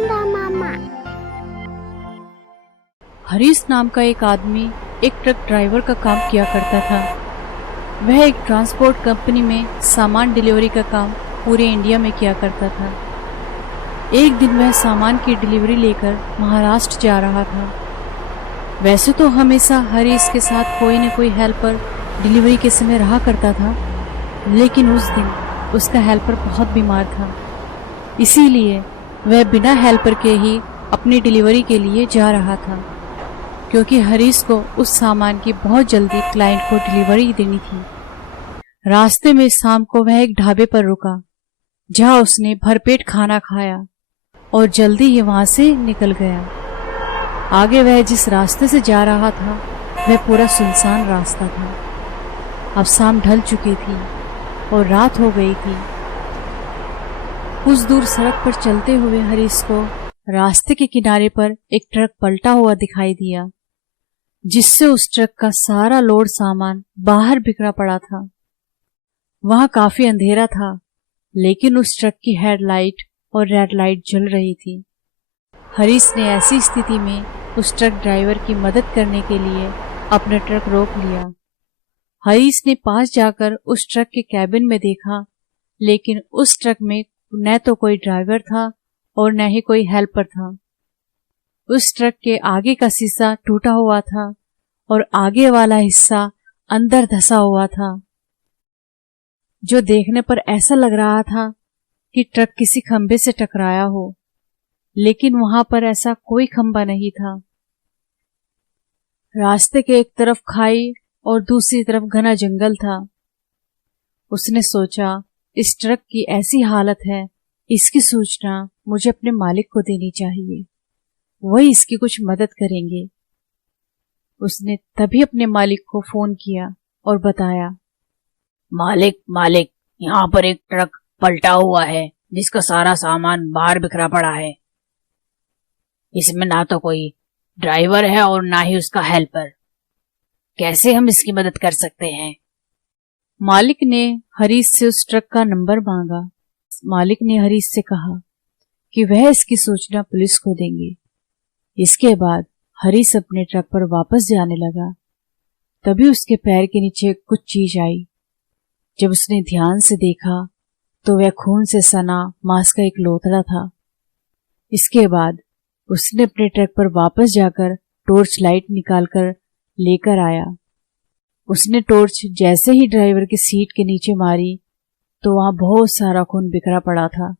चंदा मामा। हरीश नाम का एक आदमी एक ट्रक ड्राइवर का काम किया करता था। वह एक ट्रांसपोर्ट कंपनी में सामान डिलीवरी का काम पूरे इंडिया में किया करता था। एक दिन वह सामान की डिलीवरी लेकर महाराष्ट्र जा रहा था। वैसे तो हमेशा हरीश के साथ कोई न कोई हेल्पर डिलीवरी के समय रहा करता था, लेकिन उस दिन उसका हेल्पर बहुत बीमार था। इसीलिए वह बिना हेल्पर के ही अपनी डिलीवरी के लिए जा रहा था, क्योंकि हरीश को उस सामान की बहुत जल्दी क्लाइंट को डिलीवरी देनी थी। रास्ते में शाम को वह एक ढाबे पर रुका, जहां उसने भरपेट खाना खाया और जल्दी ही वहां से निकल गया। आगे वह जिस रास्ते से जा रहा था वह पूरा सुनसान रास्ता था। अब शाम ढल चुकी थी और रात हो गई थी। कुछ दूर सड़क पर चलते हुए हरीश को रास्ते के किनारे पर एक ट्रक पलटा हुआ दिखाई दिया, जिससे उस ट्रक का सारा लोड सामान बाहर बिखरा पड़ा था। वहां काफी अंधेरा था, लेकिन उस ट्रक की हेडलाइट और रेड लाइट जल रही थी। हरीश ने ऐसी स्थिति में उस ट्रक ड्राइवर की मदद करने के लिए अपना ट्रक रोक लिया। हरीश ने पास जाकर उस ट्रक के कैबिन में देखा, लेकिन उस ट्रक में न तो कोई ड्राइवर था और न ही कोई हेल्पर था। उस ट्रक के आगे का शीशा टूटा हुआ था और आगे वाला हिस्सा अंदर धंसा हुआ था, जो देखने पर ऐसा लग रहा था कि ट्रक किसी खंबे से टकराया हो, लेकिन वहां पर ऐसा कोई खंबा नहीं था। रास्ते के एक तरफ खाई और दूसरी तरफ घना जंगल था। उसने सोचा, इस ट्रक की ऐसी हालत है, इसकी सूचना मुझे अपने मालिक को देनी चाहिए, वही इसकी कुछ मदद करेंगे। उसने तभी अपने मालिक को फोन किया और बताया, मालिक मालिक, यहाँ पर एक ट्रक पलटा हुआ है जिसका सारा सामान बाहर बिखरा पड़ा है। इसमें ना तो कोई ड्राइवर है और ना ही उसका हेल्पर। कैसे हम इसकी मदद कर सकते हैं? मालिक ने हरीश से उस ट्रक का नंबर मांगा। मालिक ने हरीश से कहा कि वह इसकी सूचना पुलिस को देंगे। इसके बाद हरीश अपने ट्रक पर वापस जाने लगा। तभी उसके पैर के नीचे कुछ चीज आई। जब उसने ध्यान से देखा तो वह खून से सना मांस का एक लोथड़ा था। इसके बाद उसने अपने ट्रक पर वापस जाकर टॉर्च लाइट निकालकर लेकर आया। उसने टॉर्च जैसे ही ड्राइवर की सीट के नीचे मारी तो वहां बहुत सारा खून बिखरा पड़ा था,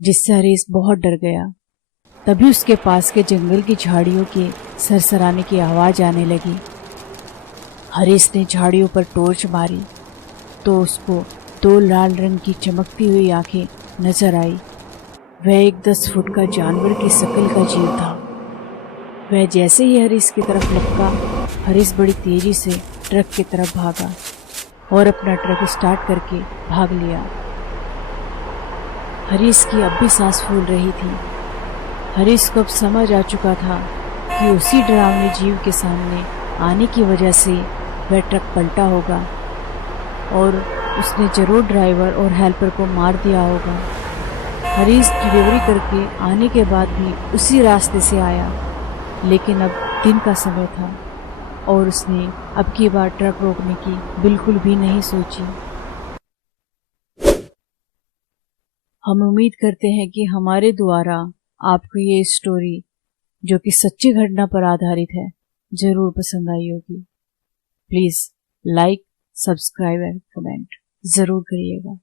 जिससे हरीश बहुत डर गया। तभी उसके पास के जंगल की झाड़ियों के सरसराने की आवाज आने लगी। हरीश ने झाड़ियों पर टॉर्च मारी तो उसको 2 लाल रंग की चमकती हुई आंखें नजर आई। वह एक 10 फुट का जानवर की शक्ल का जीव था। वह जैसे ही हरीश की तरफ लपका, हरीश बड़ी तेजी से ट्रक की तरफ भागा और अपना ट्रक स्टार्ट करके भाग लिया। हरीश की अब भी सांस फूल रही थी। हरीश को अब समझ आ चुका था कि उसी डरावने जीव के सामने आने की वजह से वह ट्रक पलटा होगा और उसने जरूर ड्राइवर और हेल्पर को मार दिया होगा। हरीश डिलीवरी करके आने के बाद भी उसी रास्ते से आया, लेकिन अब दिन का समय था और उसने अब की बार ट्रक रोकने की बिल्कुल भी नहीं सोची। हम उम्मीद करते हैं कि हमारे द्वारा आपको ये स्टोरी, जो कि सच्ची घटना पर आधारित है, जरूर पसंद आई होगी। Please like, subscribe and comment जरूर करिएगा।